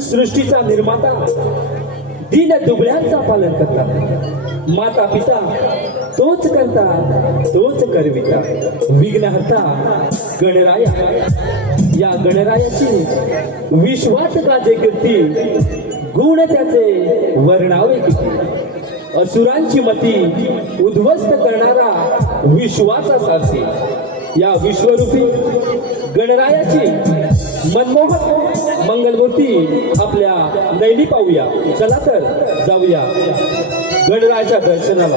सृष्टीचा निर्माता दिन दुबळ्यांचा पालन करता. माता पिता तोच करता तोच करविता. विघ्नहर्ता गणराया. या गणरायाची विश्वास गाजे कीर्ती गुण त्याचे वर्णावे किती असुरांची मती उद्ध्वस्त करणारा विश्वाचा सारथी. या विश्वरूपी गणरायाची मनमोहक मंगलमूर्ती आपल्या नैनी पाहूया. चला तर जाऊया गणरायाच्या दर्शनाला.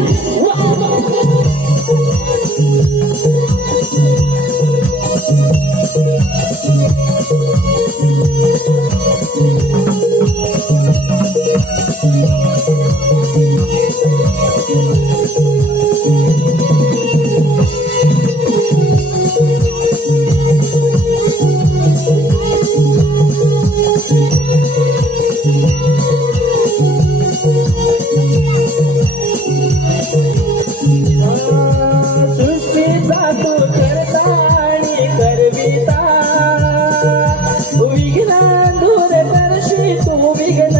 Whoa. Big and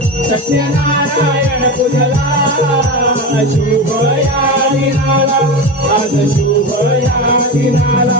सत्यनारायण पूजला शुभ या! दिनाला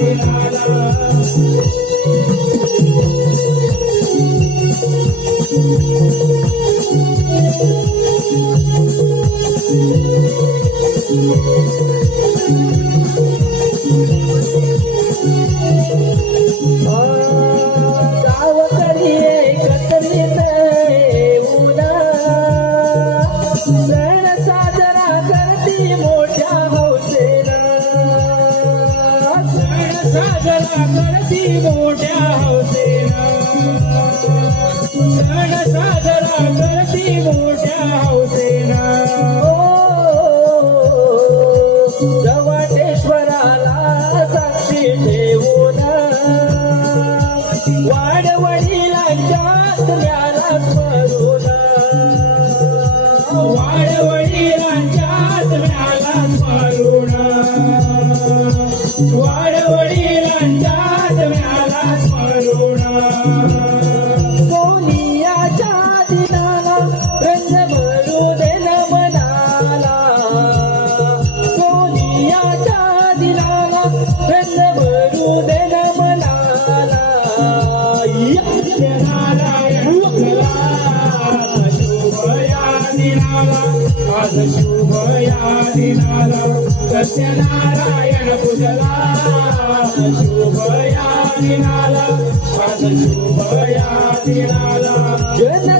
Yeah. मोठ्या हौसेना. सण साजरा करती मोठ्या हौसेना. नारायण पुजला शुभया दिनाला शुभया दिनाला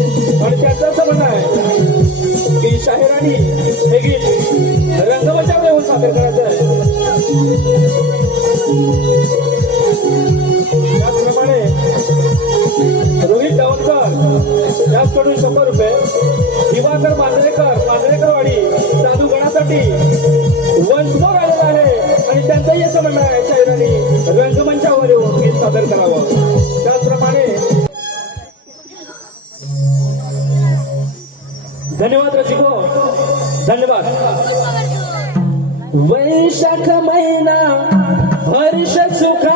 आणि त्यांचं असं म्हणणं आहे की शाहिराणी हे गीत रंगमंचावर येऊन सादर करायचं आहे. त्याचप्रमाणे रोहित गावणकर याचकडून शंभर रुपये दिवाकर मांजरेकर मांजरेकरवाडी साधू गणासाठी वंशभोग आलेला आहे. आणि त्यांचंही असं म्हणणं आहे शाहिराणी रंगमंचावर येऊन गीत सादर करावं. धन्यवाद. वैशाख महिना हर्ष सुख